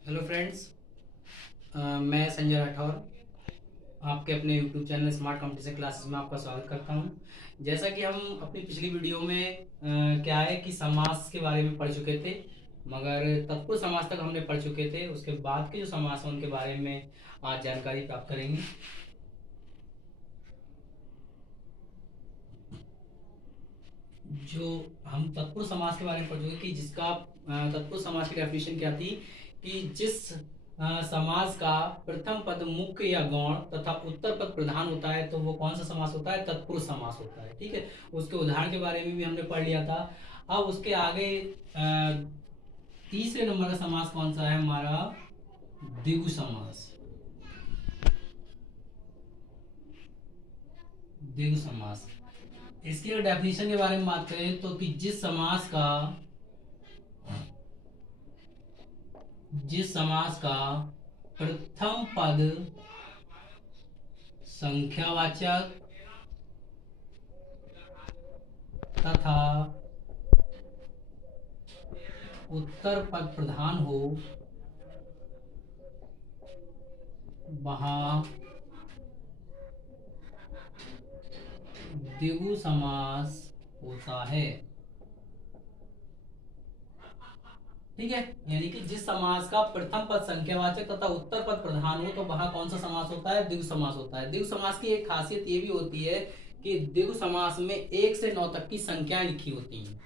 Hello friends. मैं संजय राठौर आपके अपने YouTube channel smart competition classes में आपका स्वागत करता हूं। जैसा कि हम अपनी पिछली वीडियो में क्या है कि समास के बारे में पढ़ चुके थे, मगर तत्पुरुष समास तक हमने पढ़ चुके थे। उसके बाद के जो समास हैं उनके बारे में आज जानकारी प्राप्त करेंगे। जो हम तत्पुरुष समास के बारे में पढ़ चुके कि जिसका तत्पुरुष समास की डेफिनेशन क्या थी कि जिस समास का प्रथम पद मुख्य या गौण तथा उत्तर पद प्रधान होता है तो वो कौन सा समास होता है? तत्पुरुष समास होता है। ठीक है, उसके उदाहरण के बारे में भी हमने पढ़ लिया था। अब उसके आगे तीसरे नंबर का समास कौन सा है हमारा? द्विगु समास। द्विगु समास, इसकी अगर डेफिनेशन के बारे में बात करें तो कि जिस समास का प्रथम पद संख्यावाचक तथा उत्तर पद प्रधान हो वहाँ द्विगु समास होता है। ठीक है, यानी कि जिस समास का प्रथम पद संख्यावाचक तथा उत्तर पद प्रधान हो तो वहां कौन सा समास होता है? द्विगु समास होता है। द्विगु समास की एक खासियत ये भी होती है कि द्विगु समास में 1 से 9 तक की संख्याएं लिखी होती हैं।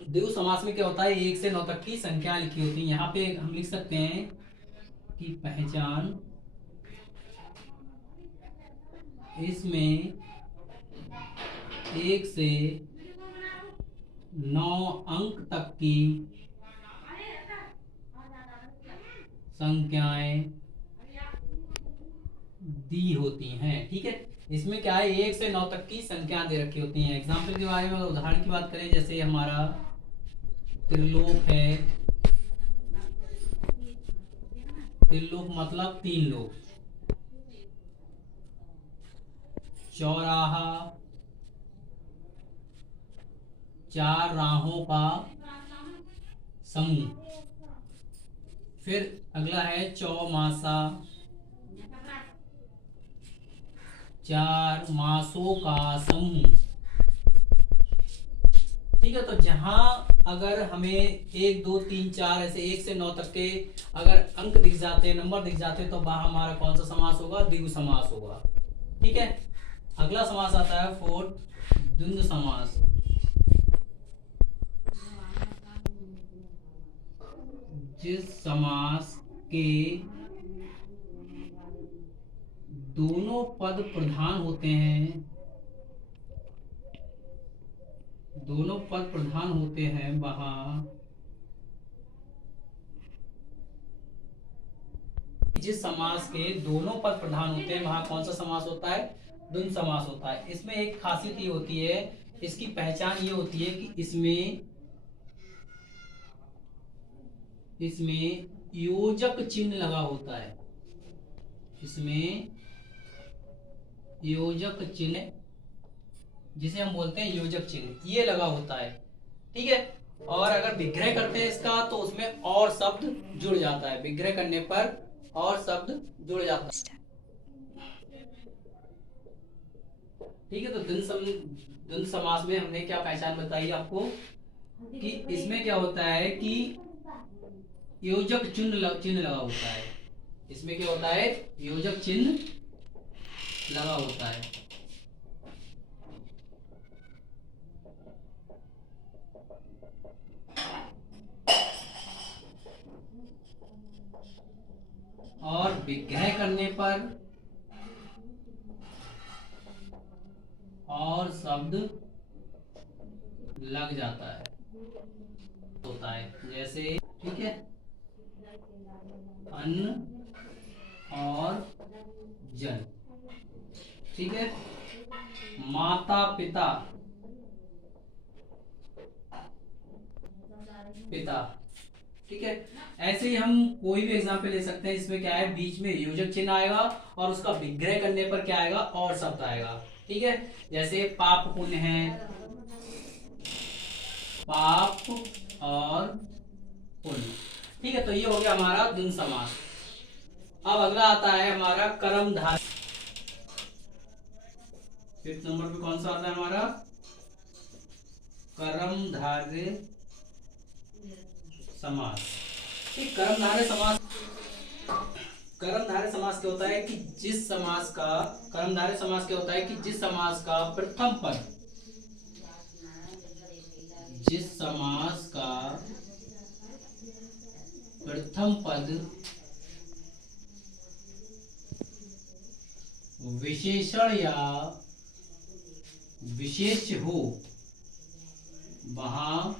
द्विगु समास में क्या होता है? 1 से 9 तक की संख्या लिखी होती है। यहाँ पे हम लिख सकते हैं कि पहचान, इसमें 1 से 9 अंक तक की संख्याएं दी होती हैं। ठीक है, इसमें क्या है? 1 से 9 तक की संख्या दे रखी होती हैं। एग्जाम्पल के बारे में उदाहरण की बात करें, जैसे हमारा त्रिलोक है। त्रिलोक मतलब 3 लोक। चौराहा, 4 राहों का समूह। फिर अगला है चौमासा, 4 मासों का समूह। ठीक है, तो जहां अगर हमें 1 2 3 4 ऐसे 1 से 9 तक के अगर अंक दिख जाते हैं, नंबर दिख जाते हैं, तो वहां हमारा कौन सा समास होगा? द्विगु समास होगा। ठीक है, अगला समास आता है फोर्थ, द्वंद्व समास। जिस समास के दोनों पद प्रधान होते हैं, दोनों पद प्रधान होते हैं वहां जिस समास के दोनों पद प्रधान होते हैं वहां कौन सा समास होता है? द्वंद्व समास होता है। इसमें एक खासियत ये होती है, इसकी पहचान ये होती है कि इसमें योजक चिन्ह लगा होता है। इसमें योजक चिन्ह, जिसे हम बोलते हैं योजक चिन्ह, ये लगा होता है। ठीक है, और अगर विग्रह करते हैं इसका तो उसमें और शब्द जुड़ जाता है। विग्रह करने पर और शब्द जुड़ जाता है। ठीक है, तो द्वंद्व समास में हमने क्या पहचान बताई आपको कि इसमें क्या होता है कि योजक चिन्ह लगा होता है। इसमें क्या होता है? योजक चिन्ह लगा होता है। और विग्रह करने पर और शब्द लग जाता है, होता है। जैसे, ठीक है, अन्न और जन। ठीक है, माता पिता, पिता। ठीक है, ऐसे ही हम कोई भी एग्जाम्पल ले सकते हैं। इसमें क्या है? बीच में योजक चिन्ह आएगा और उसका विग्रह करने पर क्या आएगा? और शब्द आएगा। ठीक है, जैसे पाप पुण्य है, पाप और पुण्य। ठीक है, तो ये हो गया हमारा द्वंद्व समास। अब अगला आता है हमारा कर्मधारय। 5th नंबर पे कौन सा आता है हमारा कर्मधारय समास। ठीक, कर्मधारय समास, कर्मधारय समास क्या होता है कि जिस समास का, कर्मधारय समास क्या होता है कि जिस समास का प्रथम पद, जिस समास का प्रथम पद विशेषण या विशेष हो, वहां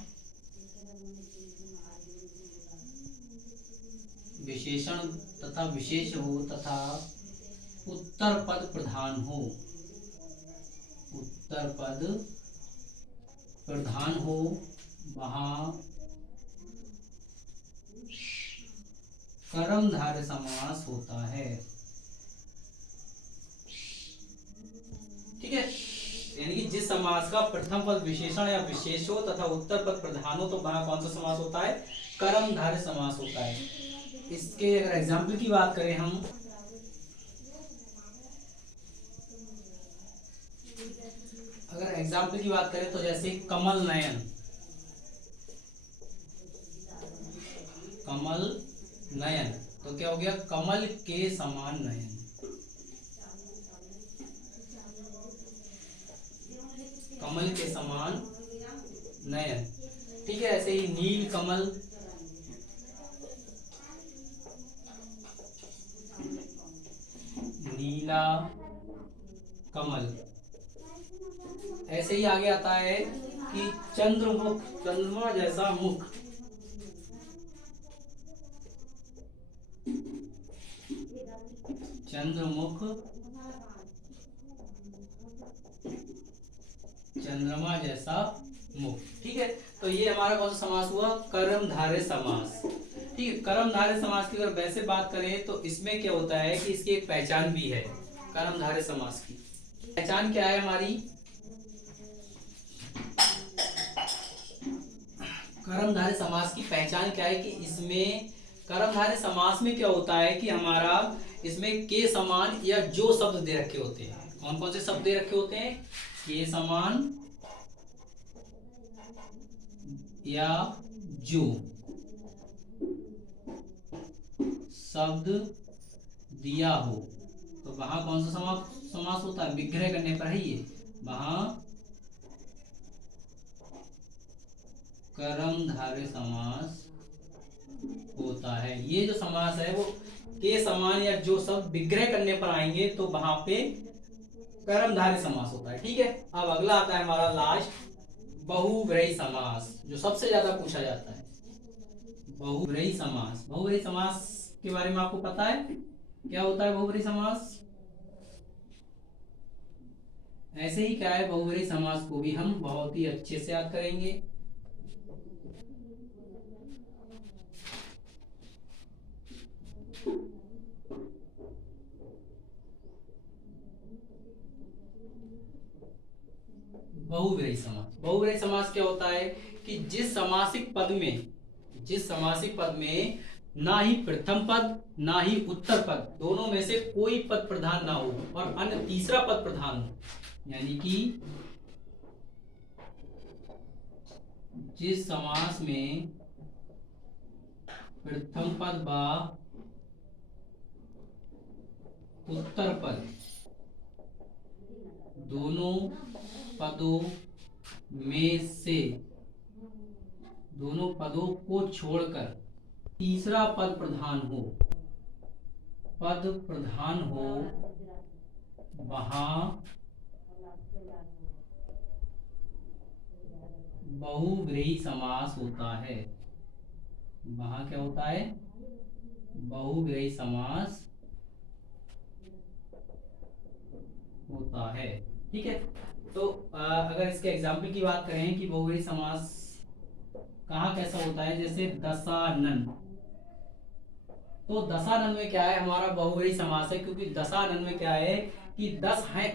विशेषण तथा विशेष हो तथा उत्तर पद प्रधान हो, उत्तर पद प्रधान हो, वहां कर्मधारय समास होता है। ठीक है, यानी कि जिस समास का प्रथम पद विशेषण या विशेष हो तथा उत्तर पद प्रधान हो, तो वहां कौन सा समास होता है, कर्मधारय समास होता है। इसके अगर एग्जाम्पल की बात करें हम, अगर एग्जाम्पल की बात करें तो जैसे कमल नयन, कमल नयन, तो क्या हो गया, कमल के समान नयन। कमल के समान नयन। ठीक है, ऐसे ही नील कमल, नीला कमल। ऐसे ही आगे आता है कि चंद्रमुख, चंद्रमा जैसा मुख, चंद्रमुख, चंद्रमा जैसा मुख। ठीक है, तो ये हमारा कौन सा समास हुआ, कर्मधारय समास। ठीक है, कर्मधारय समास की अगर वैसे बात करें तो इसमें क्या होता है कि इसकी एक पहचान भी है। कर्मधारय समास की पहचान क्या है हमारी, कर्मधारय समास की पहचान क्या है कि इसमें, कर्मधारय समास में क्या होता है कि हमारा इसमें के समान या जो शब्द दे रखे होते हैं। कौन कौन से शब्द दे रखे होते हैं, के समान या जो शब्द दिया हो, तो वहां कौन सा समास होता है, विग्रह करने पर है ये, वहां कर्मधारय समास होता है। ये जो समास है वो के समान या जो शब्द विग्रह करने पर आएंगे तो वहां पे कर्मधारय समास होता है। ठीक है, अब अगला आता है हमारा लास्ट, बहुव्रीहि समास, जो सबसे ज्यादा पूछा जाता है। बहुव्रीहि समास, बहुव्रीहि समास के बारे में आपको पता है क्या होता है बहुव्रीहि समास? ऐसे ही क्या है, बहुव्रीहि समास को भी हम बहुत ही अच्छे से याद करेंगे। बहुव्रीहि समास, बहुव्रीहि समास क्या होता है कि जिस समासिक पद में, जिस समासिक पद में ना ही प्रथम पद ना ही उत्तर पद, दोनों में से कोई पद प्रधान ना हो और अन्य तीसरा पद प्रधान हो, यानी कि जिस समास में प्रथम पद व उत्तर पद दोनों पदों में से, दोनों पदों को छोड़कर तीसरा पद प्रधान हो, पद प्रधान हो, वहां बहुव्रीहि समास होता है। वहां क्या होता है, बहुव्रीहि समास होता है। ठीक है, तो अगर इसके एग्जाम्पल की बात करें कि बहुव्रीहि समास कहाँ कैसा होता है, जैसे दशानन, तो दशानन में क्या है, हमारा बहुव्रीहि समास है, क्योंकि दशानन में क्या है कि 10 है